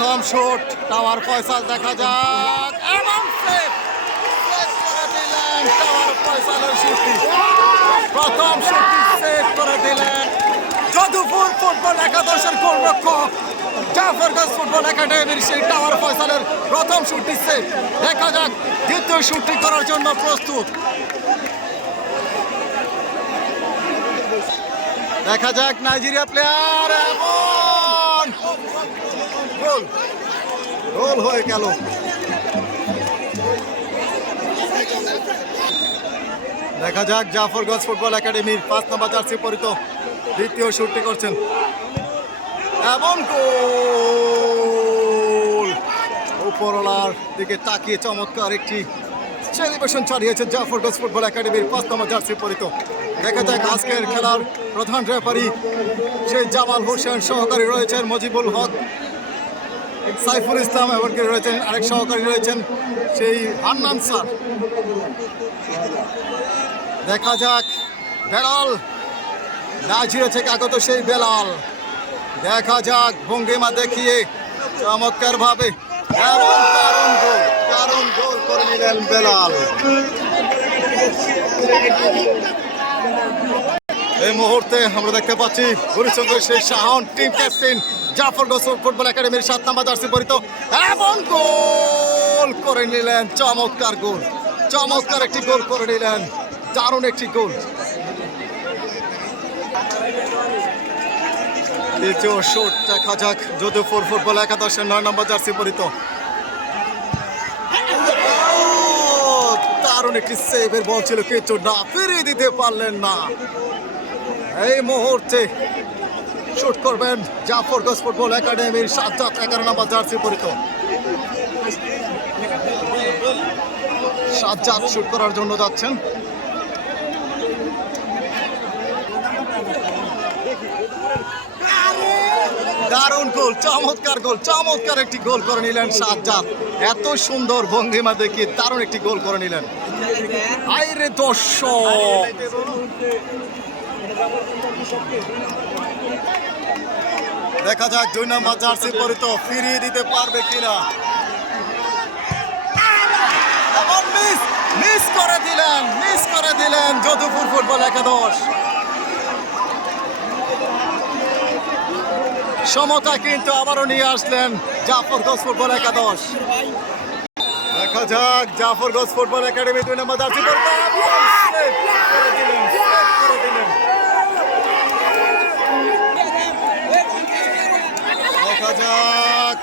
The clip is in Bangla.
প্রথম শুট টাওয়ার ফয়সাল দেখা যাক এবং সেভ করে দিলেন টাওয়ার ফয়সালের শুটটি। প্রথম শুটটি সেভ করে দিলেন যদুপুর ফুটবল একাদশের গোলরক্ষক জাফরগঞ্জ ফুটবল একাডেমির সেই টাওয়ার ফয়সালের প্রথম শুটটি সেভ। দেখা যাক দ্বিতীয় শুটটি করার জন্য প্রস্তুত। দেখা যাক নাইজেরিয়া প্লেয়ার এবং গোল গোল হয়ে গেল। দেখা যাক জাফরগঞ্জ ফুটবল একাডেমির 5 নম্বর জার্সি পরিত দ্বিতীয় শুটটি করছেন এবং গোল। উপরওয়ালার দিকে তাকিয়ে চমৎকার একটি সেলিব্রেশন চালিয়েছে জাফরগঞ্জ ফুটবল একাডেমির 5 নম্বর জার্সি পরিত। দেখা যাক আজকের খেলার প্রধান রেফারি সেই জামাল হোসেন, সহকারী রয়েছেন মজিবুল হক, সাইফুল ইসলাম এবং রয়েছেন আরেক সহকারী রয়েছেন সেই হান্নান স্যার। দেখা যাক বেলাল নাইজেরিয়া থেকে আগত সেই বেলাল, দেখা যাক ভঙ্গিমা দেখিয়ে চমৎকার ভাবে এবং দারুণ গোল করে নিলেন বেলাল। এই মুহূর্তে আমরা দেখতে পাচ্ছি হরিচন্দ্র সেই Shahan team captain Jafarganj football একাডেমির 7 নম্বর জার্সি পরিত এবং গোল করে নিলেন। চমৎকার গোল, চমৎকার একটি গোল করে নিলেন, দারুণ একটি গোল। দ্বিতীয় শট দেখা যাক যদুপুর ফুটবল একাদশের 9 নম্বর জার্সি পরিত। দারুণ একটি সেভের বল ছিল কিন্তু না ফিরিয়ে দিতে পারলেন না। এই মুহূর্তে শুট করবেন জাফরগঞ্জ ফুটবল একাডেমির সাজ্জাদ 11 নম্বর জার্সি পরিত। সাজ্জাদ শুট করার জন্য যাচ্ছেন। দারুণ গোল, চমৎকার গোল, চমৎকার একটি গোল করে নিলেন সাজ্জাদ। এত সুন্দর ভঙ্গিমা দেখিয়ে দারুণ একটি গোল করে নিলেন। আইরে দর্শক, দেখা যাক 2 নম্বর জার্সি পরিত ফিরিয়ে দিতে পারবে কিনা। মিস করে দিলেন যদুপুর ফুটবল একাদশ। সমতা কিন্তু আবারও নিয়ে আসলেন জাফরগঞ্জ ফুটবল একাদশ। দেখা যাক জাফরগঞ্জ ফুটবল একাডেমি 2 নম্বর জার্সি পরিত দেখা যাক